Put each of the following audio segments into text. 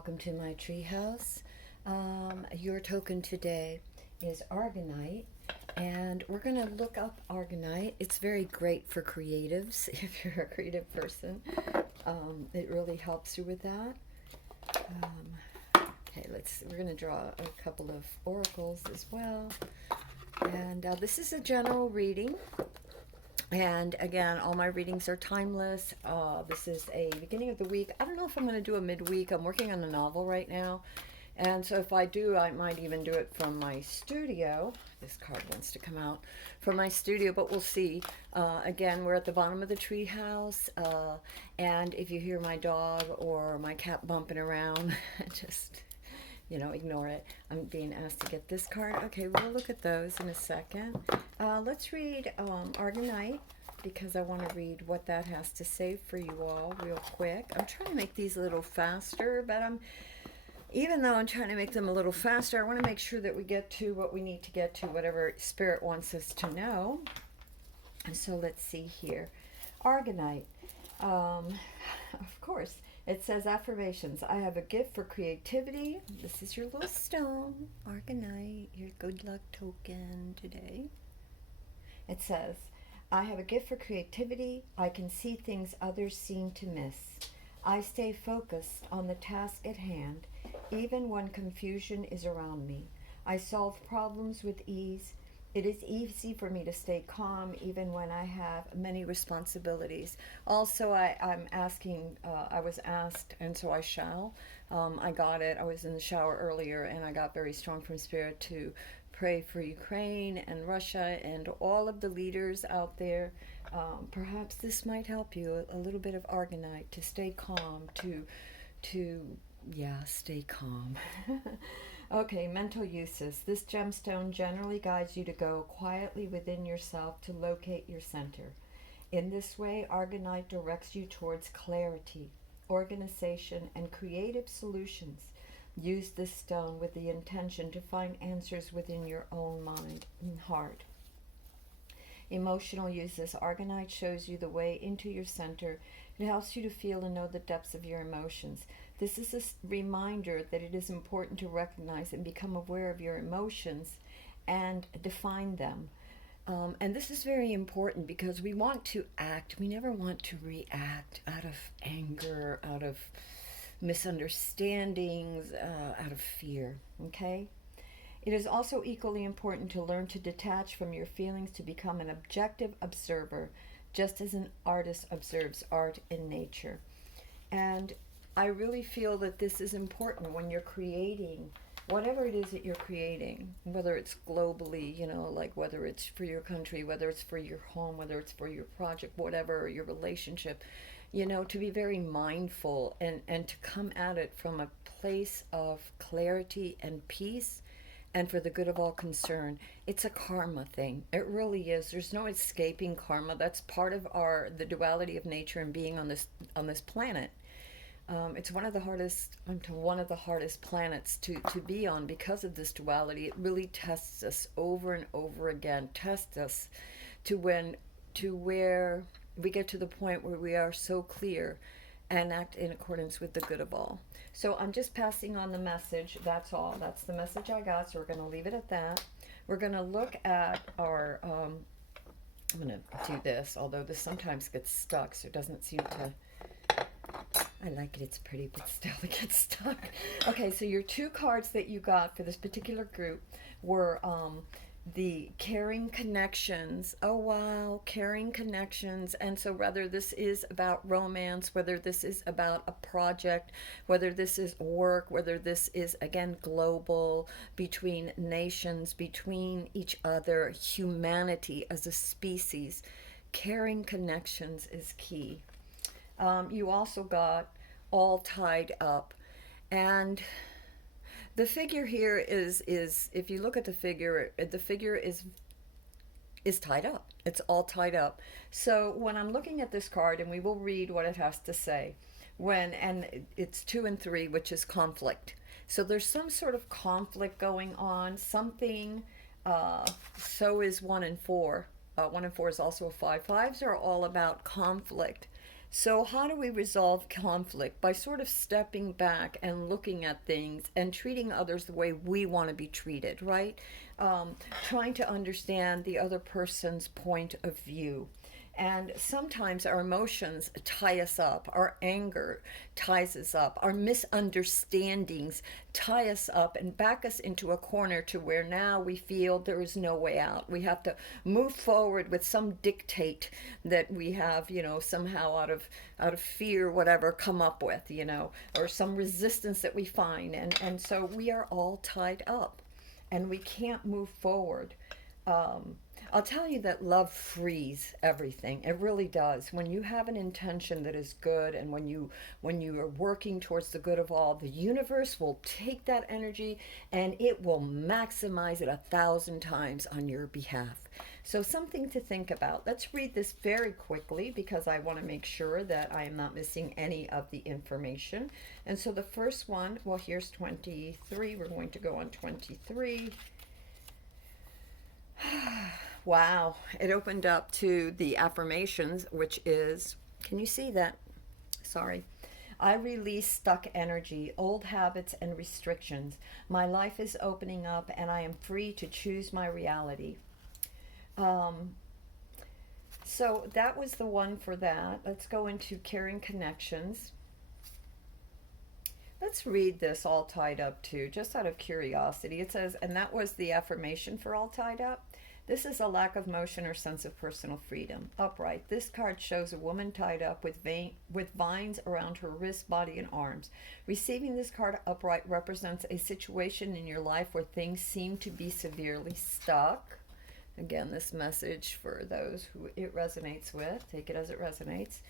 welcome to my treehouse. Your token today is Aragonite, and we're going to look up Aragonite. It's very great for creatives if you're a creative person. It really helps you with that. Okay, we're going to draw a couple of oracles as well. And this is a general reading. And again, all my readings are timeless. This is a beginning of the week. I don't know if I'm going to do a midweek. I'm working on a novel right now. And so if I do, I might even do it from my studio. This card wants to come out from my studio, but we'll see. Again, we're at the bottom of the tree house. And if you hear my dog or my cat bumping around, just, ignore it. I'm being asked to get this card. Okay, we'll look at those in a second. Let's read Aragonite, because I want to read what that has to say for you all real quick. I'm trying to make these a little faster, but even though I'm trying to make them a little faster, I want to make sure that we get to what we need to get to, whatever Spirit wants us to know. And so let's see here. Aragonite. Of course, it says affirmations. I have a gift for creativity. This is your little stone, Aragonite, your good luck token today. It says, I have a gift for creativity. I can see things others seem to miss. I stay focused on the task at hand, even when confusion is around me. I solve problems with ease. It is easy for me to stay calm even when I have many responsibilities. Also, I was asked, and so I shall. I got it. I was in the shower earlier, and I got very strong from Spirit to pray for Ukraine and Russia and all of the leaders out there. Perhaps this might help you, a little bit of Aragonite, to stay calm, stay calm. Okay, mental uses. This gemstone generally guides you to go quietly within yourself to locate your center. In this way, Aragonite directs you towards clarity, organization, and creative solutions. Use this stone with the intention to find answers within your own mind and heart. Emotional uses. Aragonite shows you the way into your center. It helps you to feel and know the depths of your emotions. This is a reminder that it is important to recognize and become aware of your emotions and define them. And this is very important because we want to act. We never want to react out of anger, out of misunderstandings, out of fear. Okay? It is also equally important to learn to detach from your feelings to become an objective observer, just as an artist observes art in nature. And I really feel that this is important when you're creating whatever it is that you're creating, whether it's globally, like whether it's for your country, whether it's for your home, whether it's for your project, whatever, your relationship, to be very mindful and to come at it from a place of clarity and peace and for the good of all concerned. It's a karma thing. It really is. There's no escaping karma. That's part of the duality of nature and being on this planet. It's one of the hardest planets to be on because of this duality. It really tests us over and over again. Tests us to where we get to the point where we are so clear and act in accordance with the good of all. So I'm just passing on the message. That's all. That's the message I got. So we're going to leave it at that. We're going to look at our. I'm going to do this, although this sometimes gets stuck, so it doesn't seem to. I like it, it's pretty, but still it gets stuck. Okay, so your two cards that you got for this particular group were the caring connections. Oh wow, caring connections. And so whether this is about romance, whether this is about a project, whether this is work, whether this is, again, global, between nations, between each other, humanity as a species, caring connections is key. You also got all tied up, and the figure here is if you look at the figure is tied up. It's all tied up. So when I'm looking at this card, and we will read what it has to say, and it's 2 and 3, which is conflict. So there's some sort of conflict going on. Something. So is 1 and 4. 1 and 4 is also a 5. Fives are all about conflict. So, how do we resolve conflict? By sort of stepping back and looking at things and treating others the way we want to be treated, right? Trying to understand the other person's point of view. And sometimes our emotions tie us up, our anger ties us up, our misunderstandings tie us up and back us into a corner to where now we feel there is no way out. We have to move forward with some dictate that we have, somehow out of fear, whatever, come up with, or some resistance that we find. And so we are all tied up and we can't move forward. I'll tell you that love frees everything. It really does. When you have an intention that is good, and when you are working towards the good of all, the universe will take that energy and it will maximize it 1,000 times on your behalf. So something to think about. Let's read this very quickly because I want to make sure that I am not missing any of the information. And so the first one, well, here's 23. We're going to go on 23. Wow, it opened up to the affirmations, which is, can you see that? Sorry. I release stuck energy, old habits, and restrictions. My life is opening up, and I am free to choose my reality. So that was the one for that. Let's go into caring connections. Let's read this all tied up too, just out of curiosity. It says, and that was the affirmation for all tied up. This is a lack of motion or sense of personal freedom. Upright. This card shows a woman tied up with vines around her wrists, body, and arms. Receiving this card upright represents a situation in your life where things seem to be severely stuck. Again, this message for those who it resonates with. Take it as it resonates.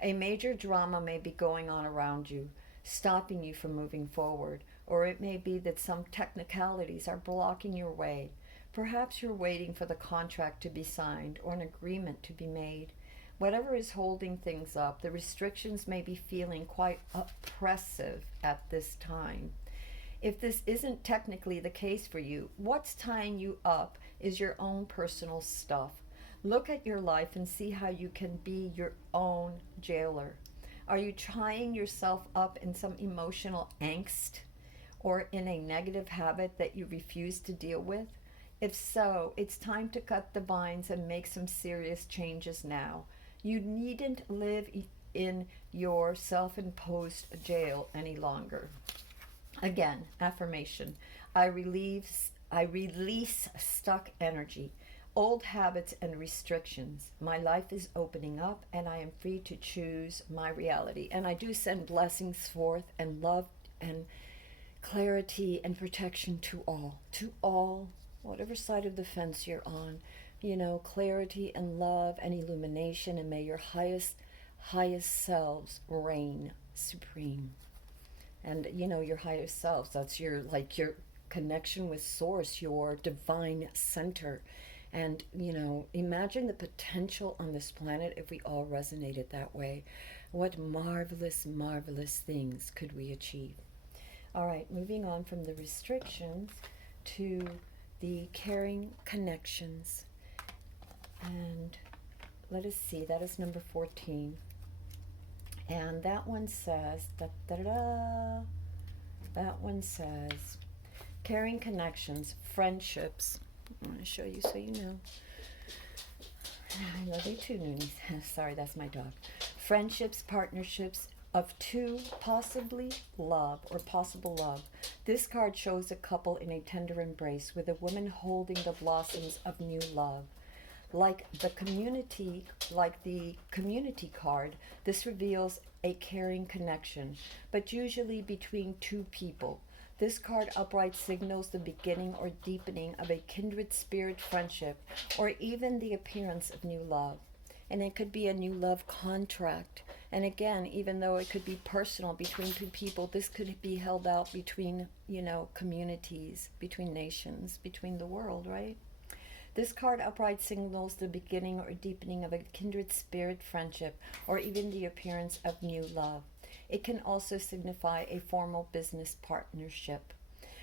A major drama may be going on around you, stopping you from moving forward. Or it may be that some technicalities are blocking your way. Perhaps you're waiting for the contract to be signed or an agreement to be made. Whatever is holding things up, the restrictions may be feeling quite oppressive at this time. If this isn't technically the case for you, what's tying you up is your own personal stuff. Look at your life and see how you can be your own jailer. Are you tying yourself up in some emotional angst or in a negative habit that you refuse to deal with? If so, it's time to cut the vines and make some serious changes now. You needn't live in your self-imposed jail any longer. Again, affirmation. I release stuck energy, old habits, and restrictions. My life is opening up and I am free to choose my reality. And I do send blessings forth and love and clarity and protection to all, whatever side of the fence you're on, clarity and love and illumination, and may your highest selves reign supreme. And your highest selves, that's your connection with source, your divine center. And imagine the potential on this planet if we all resonated that way. What marvelous things could we achieve? All right, moving on from the restrictions to the caring connections. And let us see, that is number 14. And that one says, that one says, caring connections, friendships. I'm going to show you so you know. I love you too, Noonie. Sorry, that's my dog. Friendships, partnerships of two, possible love. This card shows a couple in a tender embrace with a woman holding the blossoms of new love. Like the community card, this reveals a caring connection, but usually between two people. This card upright signals the beginning or deepening of a kindred spirit friendship, or even the appearance of new love. And it could be a new love contract. And again, even though it could be personal between two people, this could be held out between, communities, between nations, between the world, right? This card upright signals the beginning or deepening of a kindred spirit friendship, or even the appearance of new love. It can also signify a formal business partnership.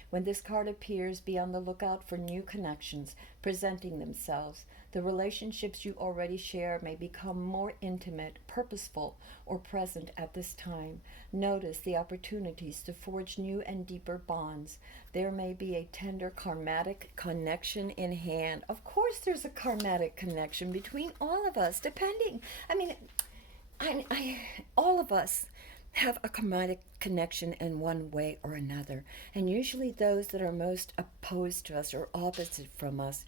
When this card appears, be on the lookout for new connections presenting themselves. The relationships you already share may become more intimate, purposeful, or present at this time. Notice the opportunities to forge new and deeper bonds. There may be a tender karmatic connection in hand. Of course, there's a karmatic connection between all of us, depending. I mean, all of us have a karmatic connection in one way or another. And usually those that are most opposed to us or opposite from us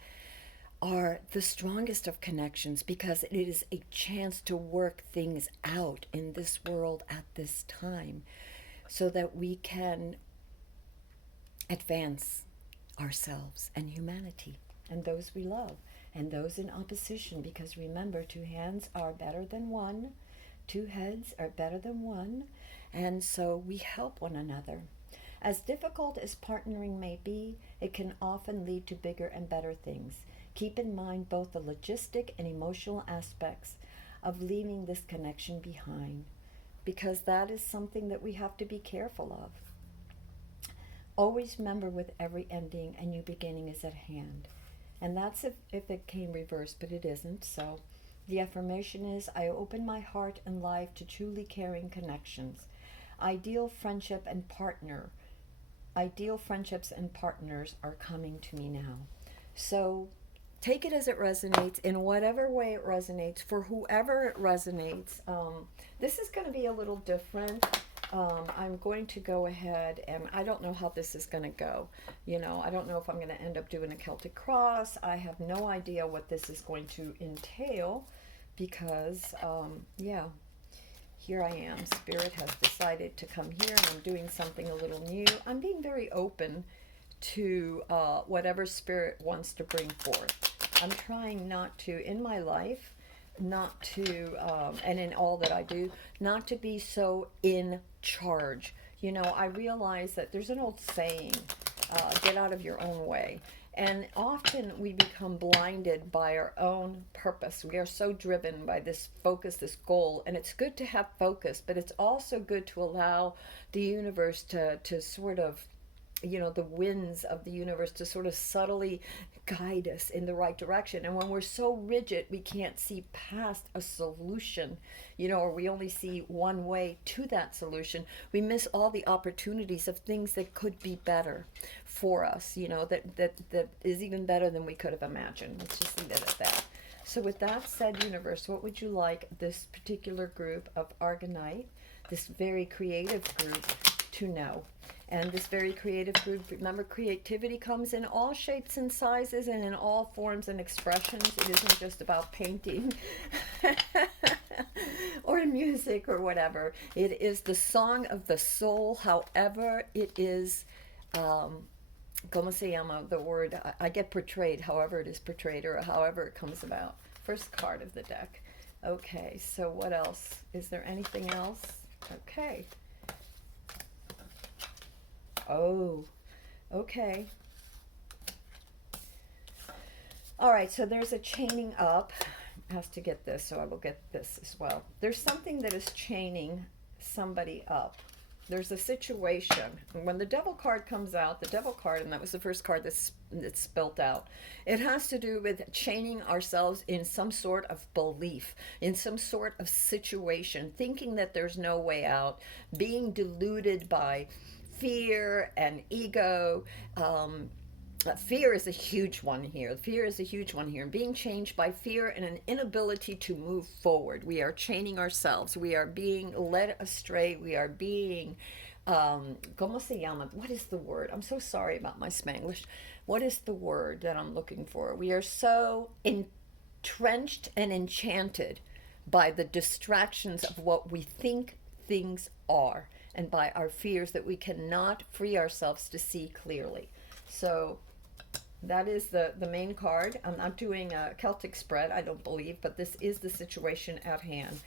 are the strongest of connections, because it is a chance to work things out in this world at this time so that we can advance ourselves and humanity and those we love and those in opposition, because remember, two hands are better than one, two heads are better than one, and so we help one another. As difficult as partnering may be, it can often lead to bigger and better things. Keep in mind both the logistic and emotional aspects of leaving this connection behind, because that is something that we have to be careful of. Always remember, with every ending, a new beginning is at hand. And that's if it came reversed, but it isn't. So the affirmation is, I open my heart and life to truly caring connections. Ideal friendships and partners are coming to me now. So take it as it resonates, in whatever way it resonates, for whoever it resonates. This is going to be a little different. I'm going to go ahead, and I don't know how this is going to go. I don't know if I'm going to end up doing a Celtic cross. I have no idea what this is going to entail, because, here I am. Spirit has decided to come here, and I'm doing something a little new. I'm being very open to whatever Spirit wants to bring forth. I'm trying not to, in my life, not to, and in all that I do, not to be so in charge. I realize that there's an old saying, get out of your own way. And often we become blinded by our own purpose. We are so driven by this focus, this goal. And it's good to have focus, but it's also good to allow the universe to sort of, the winds of the universe to sort of subtly guide us in the right direction. And when we're so rigid, we can't see past a solution, or we only see one way to that solution, we miss all the opportunities of things that could be better for us, that is even better than we could have imagined. Let's just leave it at that. So with that said, universe, what would you like this particular group of Aragonite, this very creative group, to know? And this very creative group, remember, creativity comes in all shapes and sizes and in all forms and expressions. It isn't just about painting or music or whatever. It is the song of the soul, however it is, como se llama, the word, I get portrayed, however it is portrayed or however it comes about. First card of the deck. Okay, so what else? Is there anything else? Okay. Oh, okay. All right, so there's a chaining up. Has to get this, so I will get this as well. There's something that is chaining somebody up. There's a situation. And when the devil card comes out, the devil card, and that was the first card that's spelt out, it has to do with chaining ourselves in some sort of belief, in some sort of situation, thinking that there's no way out, being deluded by fear and ego. Fear is a huge one here. Fear is a huge one here. Being changed by fear and an inability to move forward. We are chaining ourselves. We are being led astray. We are being, ¿cómo se llama? What is the word? I'm so sorry about my Spanglish. What is the word that I'm looking for? We are so entrenched and enchanted by the distractions of what we think things are, and by our fears, that we cannot free ourselves to see clearly. So that is the main card. I'm not doing a Celtic spread, I don't believe, but this is the situation at hand.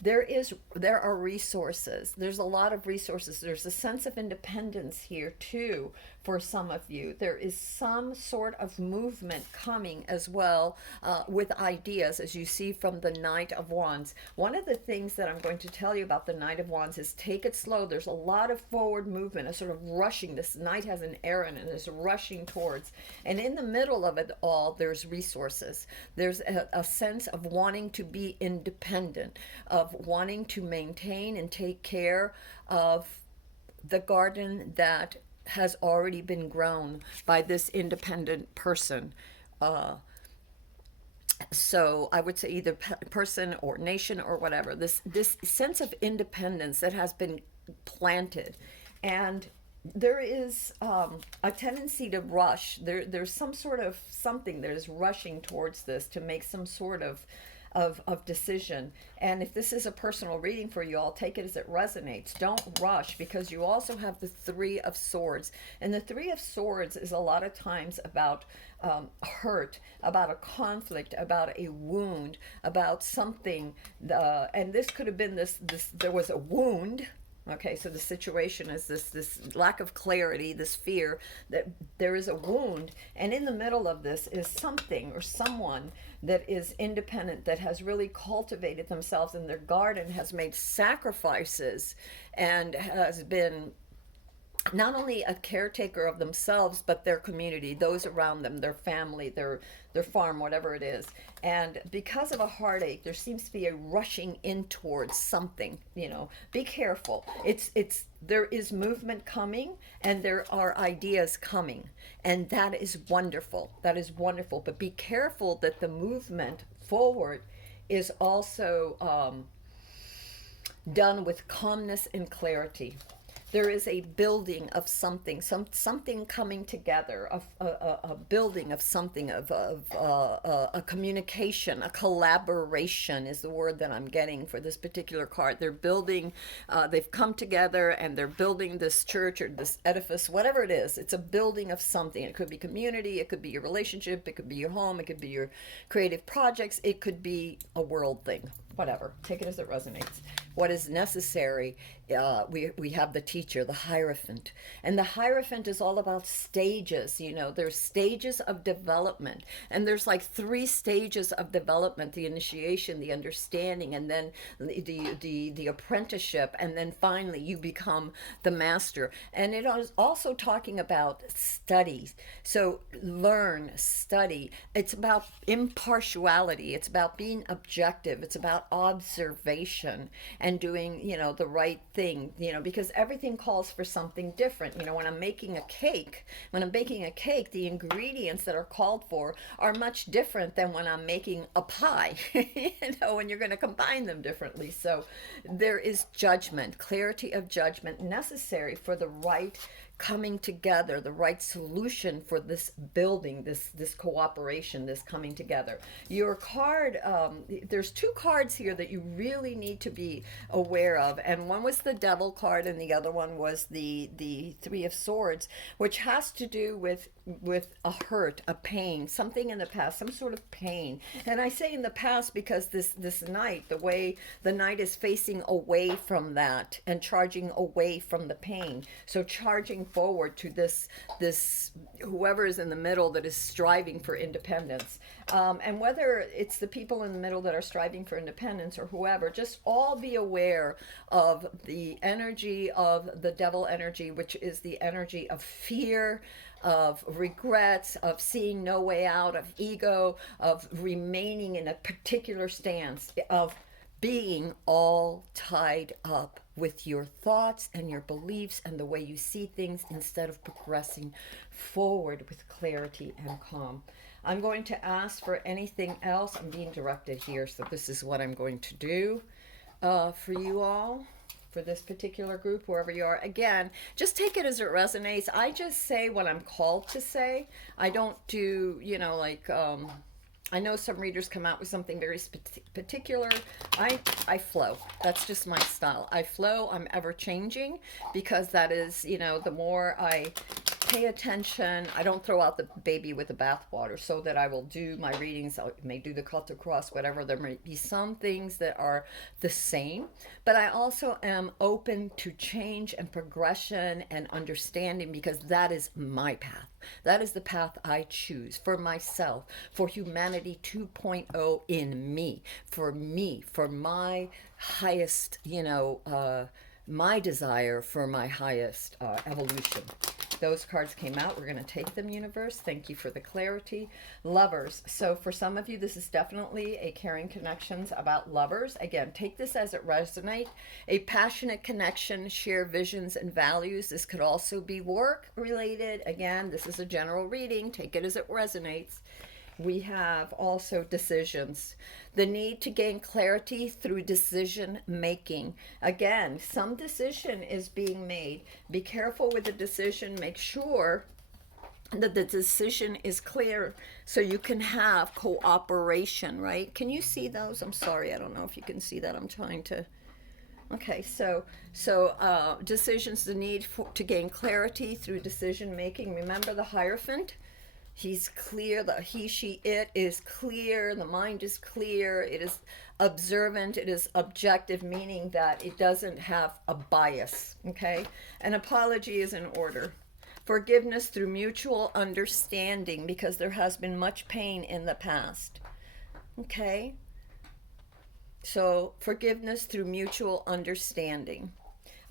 there are resources. There's a lot of resources. There's a sense of independence here too for some of you. There is some sort of movement coming as well, with ideas, as you see from the Knight of Wands. One of the things that I'm going to tell you about the Knight of Wands is take it slow. There's a lot of forward movement, a sort of rushing. This Knight has an errand and is rushing towards. And in the middle of it all, there's resources. There's a sense of wanting to be independent, of wanting to maintain and take care of the garden that has already been grown by this independent person. So I would say either person or nation or whatever. This sense of independence that has been planted, and there is a tendency to rush. There's some sort of something that is rushing towards this to make some sort of decision. And if this is a personal reading for you, I'll take it as it resonates. Don't rush, because you also have the Three of Swords. And the Three of Swords is a lot of times about hurt, about a conflict, about a wound, about something. And this could have been this there was a wound. Okay, so the situation is this lack of clarity, this fear that there is a wound, and in the middle of this is something or someone that is independent, that has really cultivated themselves in their garden, has made sacrifices, and has been not only a caretaker of themselves, but their community, those around them, their family, their farm, whatever it is. And because of a heartache, there seems to be a rushing in towards something. Be careful. There is movement coming, and there are ideas coming, and that is wonderful. That is wonderful. But be careful that the movement forward is also done with calmness and clarity. There is a building of something, something coming together, a building of something, of a communication, a collaboration is the word that I'm getting for this particular card. They're building, they've come together and they're building this church or this edifice, whatever it is. It's a building of something. It could be community, it could be your relationship, it could be your home, it could be your creative projects, it could be a world thing. Whatever, take it as it resonates. What is necessary, we have the teacher, the Hierophant. And the Hierophant is all about stages. There's stages of development. And there's like 3 stages of development: the initiation, the understanding, and then the apprenticeship. And then finally you become the master. And it is also talking about studies. So learn, study. It's about impartiality. It's about being objective. It's about observation and doing, the right thing, because everything calls for something different. When I'm baking a cake, the ingredients that are called for are much different than when I'm making a pie, and you're going to combine them differently. So there is judgment, clarity of judgment necessary for the right coming together, the right solution for this building, this cooperation, this coming together. Your card, there's 2 cards here that you really need to be aware of, and one was the Devil card and the other one was the Three of Swords, which has to do with a hurt, a pain, something in the past, some sort of pain. And I say in the past because this Knight, the way the Knight is facing away from that and charging away from the pain, so charging forward to this whoever is in the middle that is striving for independence, and whether it's the people in the middle that are striving for independence or whoever, just all be aware of the energy of the Devil energy, which is the energy of fear, of regrets, of seeing no way out, of ego, of remaining in a particular stance, of being all tied up with your thoughts and your beliefs and the way you see things instead of progressing forward with clarity and calm. I'm going to ask for anything else. I'm being directed here, so this is what I'm going to do for you all, for this particular group, wherever you are. Again, just take it as it resonates. I just say what I'm called to say. I don't do, I know some readers come out with something very particular. I flow. That's just my style. I flow. I'm ever changing, because that is, the more I pay attention. I don't throw out the baby with the bathwater, so that I will do my readings. I may do the cut across, whatever. There may be some things that are the same, but I also am open to change and progression and understanding, because that is my path. That is the path I choose for myself, for humanity 2.0 in me, for my highest, my desire for my highest evolution. Those cards came out. We're going to take them, universe. Thank you for the clarity. Lovers. So for some of you, this is definitely a caring connections about lovers. Again, take this as it resonates. A passionate connection, share visions and values. This could also be work related. Again, this is a general reading. Take it as it resonates. We have also decisions. The need to gain clarity through decision making. Again, some decision is being made. Be careful with the decision. Make sure that the decision is clear so you can have cooperation, right? Can you see those? I'm sorry, I don't know if you can see that. I'm trying to... Okay, so decisions, the need to gain clarity through decision making. Remember the Hierophant? He's clear, the he, she, it is clear, the mind is clear, it is observant, it is objective, meaning that it doesn't have a bias, okay? An apology is in order. Forgiveness through mutual understanding, because there has been much pain in the past, okay? So forgiveness through mutual understanding.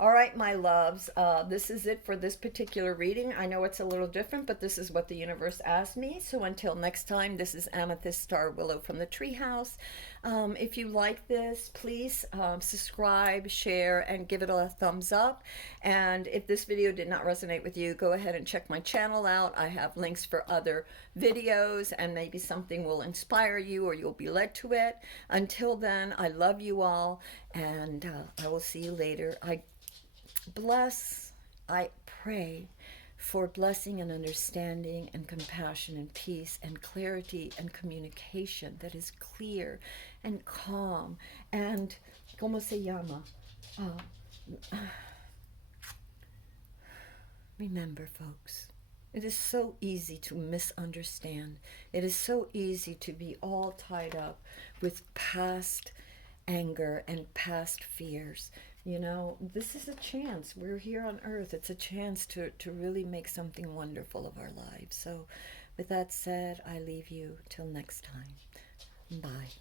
All right, my loves, this is it for this particular reading. I know it's a little different, but this is what the universe asked me. So until next time, this is Amethyst Star Willow from the Treehouse. If you like this, please subscribe, share, and give it a thumbs up. And if this video did not resonate with you, go ahead and check my channel out. I have links for other videos, and maybe something will inspire you or you'll be led to it. Until then, I love you all, and I will see you later. I pray for blessing and understanding and compassion and peace and clarity and communication that is clear and calm and, ¿cómo se llama? Remember, folks, it is so easy to misunderstand. It is so easy to be all tied up with past anger and past fears. This is a chance. We're here on earth. It's a chance to really make something wonderful of our lives. So with that said, I leave you till next time. Bye.